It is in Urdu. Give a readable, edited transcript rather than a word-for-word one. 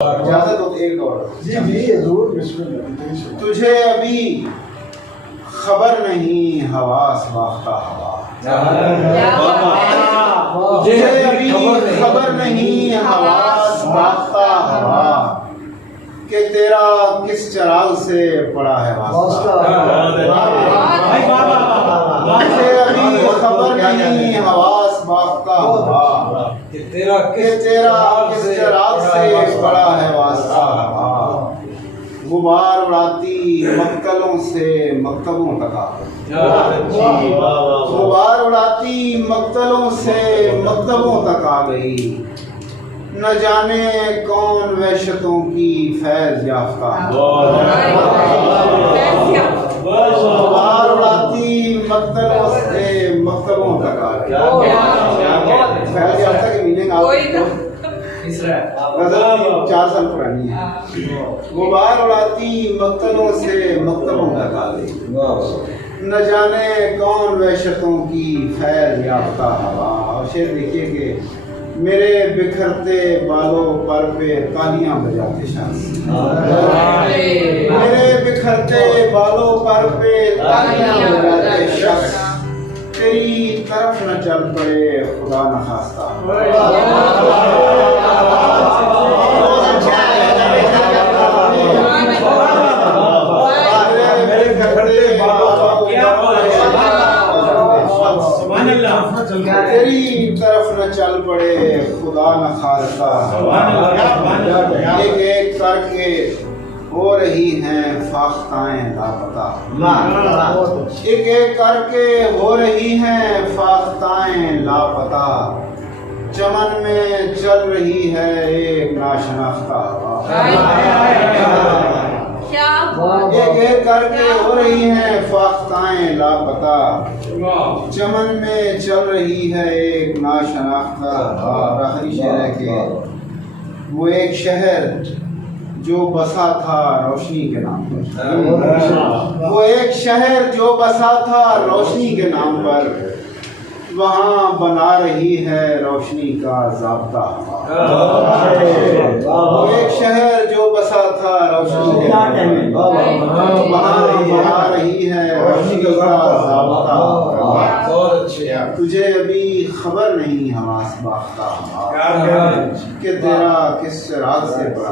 اجازت ہو تو ایک اور جی ضرور بسم اللہ۔ تجھے ابھی خبر نہیں حواس باختہ ہوا، تجھے ابھی خبر نہیں حواس باختہ ہوا کہ تیرا کس چراغ سے پڑا ہے واسطہ۔ تجھے ابھی خبر نہیں حواس باختہ ہوا کہ تیرا کس چراغ سے پڑا ہے واسطہ ہوا۔ غبار اڑاتی مقتلوں سے مکتبوں تک آ گئی، غبار اڑاتی مقتلوں سے مکتبوں تک آ گئی، نہ جانے کون وحشتوں کی فیض یافتہ۔ غبار اڑاتی مقتلوں سے مکتبوں تک آ گئی، فیض یافتہ کی میننگ آپ غزل 4 سال پرانی ہے۔ غبار اڑاتی مقتلوں سے مکتبوں تک آ گئی، نہ جانے کون وحشتوں کی فیض یافتہ ہوا۔ اور شعر دیکھیے کہ میرے بکھرتے بالوں پر پہ تالیاں بجاتے شخص، میرے بکھرتے بالوں پر پہ تالیاں بجاتے شخص، تیری طرف نہ چل پڑے خدا نخواستہ۔ تیری طرف نہ چل پڑے خدا نخواستہ، ایک ایک کر کے ہو رہی ہیں فاختائیں لاپتہ، ایک ایک کر کے ہو رہی ہیں فاختائیں لاپتہ، چمن میں چل رہی ہے ایک ناشناختہ ہوا، ایک ایک کر کے ہو رہی ہیں فاختائیں لاپتہ، چمن میں چل رہی ہے ایک ناشناختہ ہوا۔ اور آخری شعر ہے کہ وہ ایک شہر جو بسا تھا روشنی کے نام پر، وہ ایک شہر جو بسا تھا روشنی کے نام پر، وہاں بنا رہی ہے روشنی کا ضابطہ ہوا۔ وہ ایک شہر جو بسا تھا روشنی کے نام پر، وہاں بنا رہی ہے روشنی کا ضابطہ ہوا۔ تجھے ابھی خبر نہیں حواس باختہ ہوا کہ تیرا کس چراغ سے پڑا۔